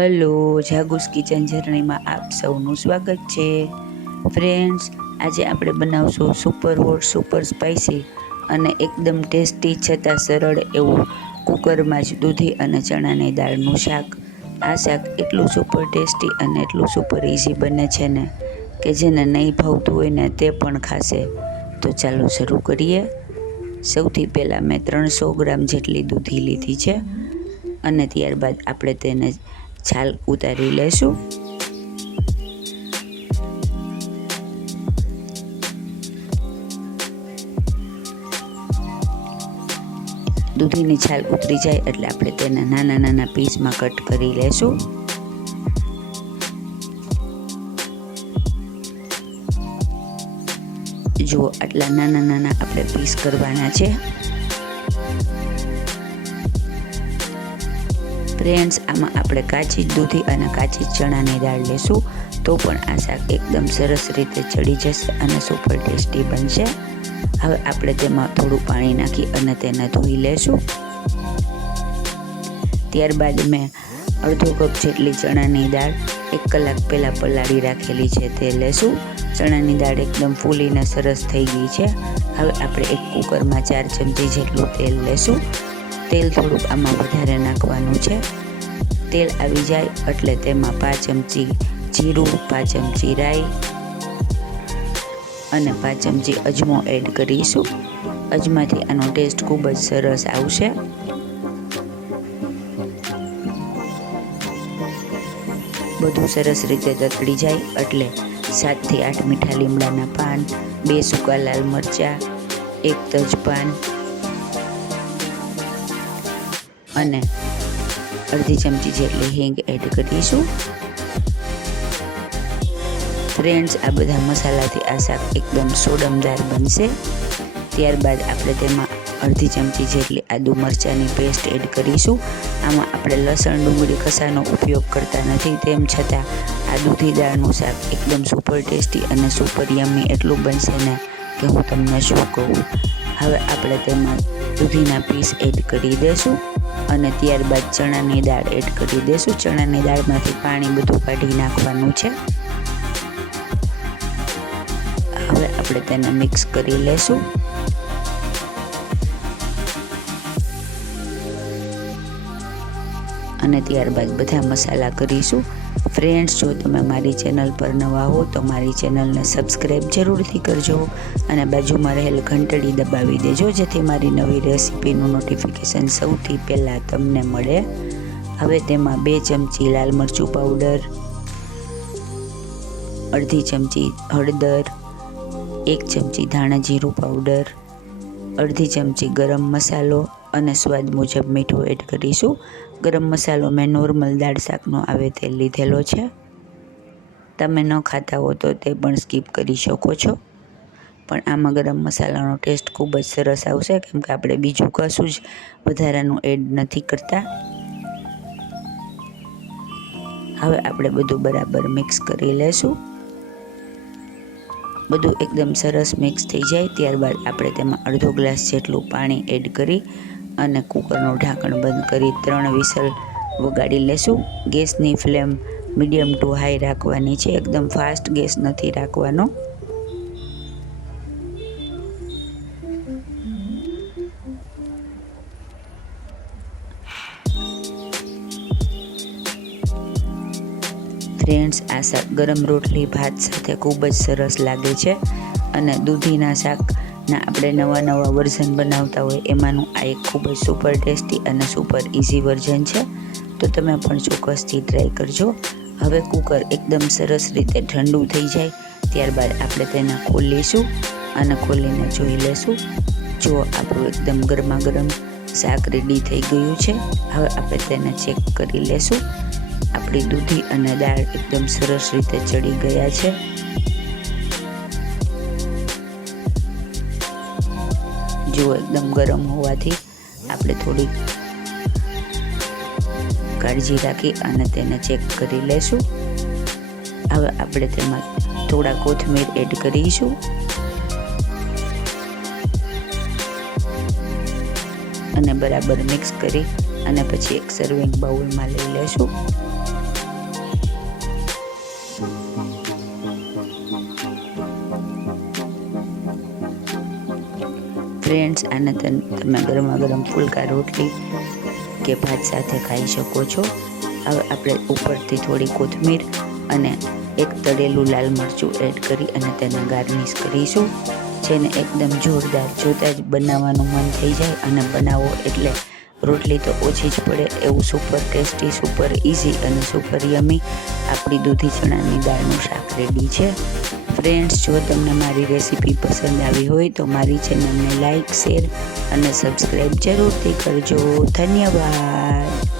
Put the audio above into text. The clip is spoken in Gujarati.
હલો, જાગુસ કિચન જર્નીમાં આપ સૌનું સ્વાગત છે. ફ્રેન્ડ્સ, આજે આપણે બનાવશું સુપર હોટ, સુપર સ્પાઇસી અને એકદમ ટેસ્ટી છતાં સરળ એવું કુકરમાં જ દૂધી અને ચણાની દાળનું શાક. આ શાક એટલું સુપર ટેસ્ટી અને એટલું સુપર ઇઝી બને છે ને કે જેને નહીં ભાવતું હોય ને તે પણ ખાશે. તો ચાલો શરૂ કરીએ. સૌથી પહેલાં મેં 300 ગ્રામ જેટલી દૂધી લીધી છે અને ત્યારબાદ આપણે તેને છાલ ઉતારી લેશું. દૂધીની છાલ ઉતરી જાય એટલે આપણે તેને નાના નાના પીસમાં કટ કરી લેશું. જુઓ, આટલા નાના નાના આપણે પીસ કરવાના છે. ફ્રેન્ડ્સ, આમાં આપણે કાચી દૂધી અને કાચી ચણાની દાળ લેશું તો પણ આ શાક એકદમ સરસ રીતે ચડી જશે અને સુપર ટેસ્ટી બનશે. હવે આપણે તેમાં થોડું પાણી નાખી અને તેને ધોઈ લેશું. ત્યારબાદ મેં અડધો કપ જેટલી ચણાની દાળ 1 કલાક પહેલાં પલાળી રાખેલી છે તે લેશું. ચણાની દાળ એકદમ ફૂલીને સરસ થઈ ગઈ છે. હવે આપણે એક કુકરમાં 4 ચમચી જેટલું તેલ લેશું. તેલ થોડુંક આમાં વધારે નાખવાનું છે. તેલ આવી જાય એટલે તેમાં 5 ચમચી જીરું, 5 ચમચી રાઈ અને 5 ચમચી અજમો એડ કરીશું. અજમાથી આનો ટેસ્ટ ખૂબ જ સરસ આવશે. બધું સરસ રીતે તતડી જાય એટલે 7 થી 8 મીઠા લીમડાના પાન, 2 સૂકા લાલ મરચાં, 1 તજપાન અને અડધી ચમચી જેટલી હિંગ એડ કરીશું. ફ્રેન્ડ્સ, આ બધા મસાલાથી આ શાક એકદમ સોડમદાર બનશે. ત્યારબાદ આપણે તેમાં અડધી ચમચી જેટલી આદુ મરચાંની પેસ્ટ એડ કરીશું. આમાં આપણે લસણ ડુંગળી કસાનો ઉપયોગ કરતા નથી, તેમ છતાં આ દૂધી દાળનું શાક એકદમ સુપર ટેસ્ટી અને સુપર યમ્મી એટલું બનશે ને કે હું તમને શું કહું. હવે આપણે તેમાં દૂધીના પીસ એડ કરી દઈશું અને ત્યારબાદ ચણાની દાળ એડ કરી દઈશું. ચણાની દાળમાંથી પાણી બધું કાઢી નાખવાનું છે. હવે આપણે તેને મિક્સ કરી લેશું. અને ત્યારબાદ બધા મસાલા કરીશું. ફ્રેન્ડ્સ, જો તમે મારી ચેનલ પર નવા હો તો મારી ચેનલને સબસ્ક્રાઈબ જરૂરથી કરજો અને બાજુમાં રહેલ ઘંટડી દબાવી દેજો જેથી મારી નવી રેસીપીનું નોટિફિકેશન સૌથી પહેલાં તમને મળે. હવે તેમાં 2 ચમચી લાલ મરચું પાવડર, અડધી ચમચી હળદર, 1 ચમચી ધાણા જીરું પાવડર, અડધી ચમચી ગરમ મસાલો અને સ્વાદ મુજબ મીઠું એડ કરીશું. ગરમ મસાલો મેં નોર્મલ દાળ શાકનો આવે તે લીધેલો છે. તમે ન ખાતા હો તો તે પણ સ્કીપ કરી શકો છો, પણ આમાં ગરમ મસાલાનો ટેસ્ટ ખૂબ જ સરસ આવશે કેમ કે આપણે બીજું કશું જ વધારાનું એડ નથી કરતા. હવે આપણે બધું બરાબર મિક્સ કરી લેશું. બધું એકદમ સરસ મિક્સ થઈ જાય ત્યારબાદ આપણે તેમાં અડધો ગ્લાસ જેટલું પાણી એડ કરી અને કુકરનું ઢાંકણ બંધ કરી 3 વિસલ વગાડી લેશું. ગેસની ફ્લેમ મીડિયમ ટુ હાઈ રાખવાની છે, એકદમ ફાસ્ટ ગેસ નથી રાખવાનો. ફ્રેન્ડ્સ, આ શાક ગરમ રોટલી ભાત સાથે ખૂબ જ સરસ લાગે છે અને દૂધીના શાકના આપણે નવા વર્ઝન બનાવતા હોય એમાંનું આ એક ખૂબ જ સુપર ટેસ્ટી અને સુપર ઇઝી વર્ઝન છે. તો તમે પણ ચોક્કસથી ટ્રાય કરજો. હવે કુકર એકદમ સરસ રીતે ઠંડુ થઈ જાય ત્યારબાદ આપણે તેને ખોલીશું અને ખોલીને જોઈ લેશું. જો આપણું એકદમ ગરમા ગરમ શાક રેડી થઈ ગયું છે. હવે આપણે તેને ચેક કરી લેશું. આપણી દૂધી અને દાળ એકદમ સરસ રીતે ચડી ગયા છે. જો એકદમ ગરમ હોવાથી આપણે થોડી કાળજી રાખી અને તેને ચેક કરી લેશું. હવે આપણે તેમાં થોડા કોથમીર એડ કરીશું અને બરાબર મિક્સ કરી અને પછી એક સર્વિંગ બાઉલમાં લઈ લેશું. ફ્રેન્ડ્સ, આને તમે ગરમા ગરમ ફુલકા રોટલી કે ભાત સાથે ખાઈ શકો છો. હવે આપણે ઉપરથી થોડી કોથમીર અને એક તળેલું લાલ મરચું એડ કરી અને તેને ગાર્નિશ કરીશું, જેને એકદમ જોરદાર જોતાં જ બનાવવાનું મન થઈ જાય અને બનાવો એટલે રોટલી તો ઓછી જ પડે એવું સુપર ટેસ્ટી, સુપર ઇઝી અને સુપર યમી આપણી દૂધી ચણાની દાળનું શાક રેડી છે. ફ્રેન્ડ્સ, જો તમને મારી રેસીપી પસંદ આવી હોય તો મારી ચેનલને લાઇક, શેર અને સબસ્ક્રાઈબ જરૂરથી કરજો. ધન્યવાદ.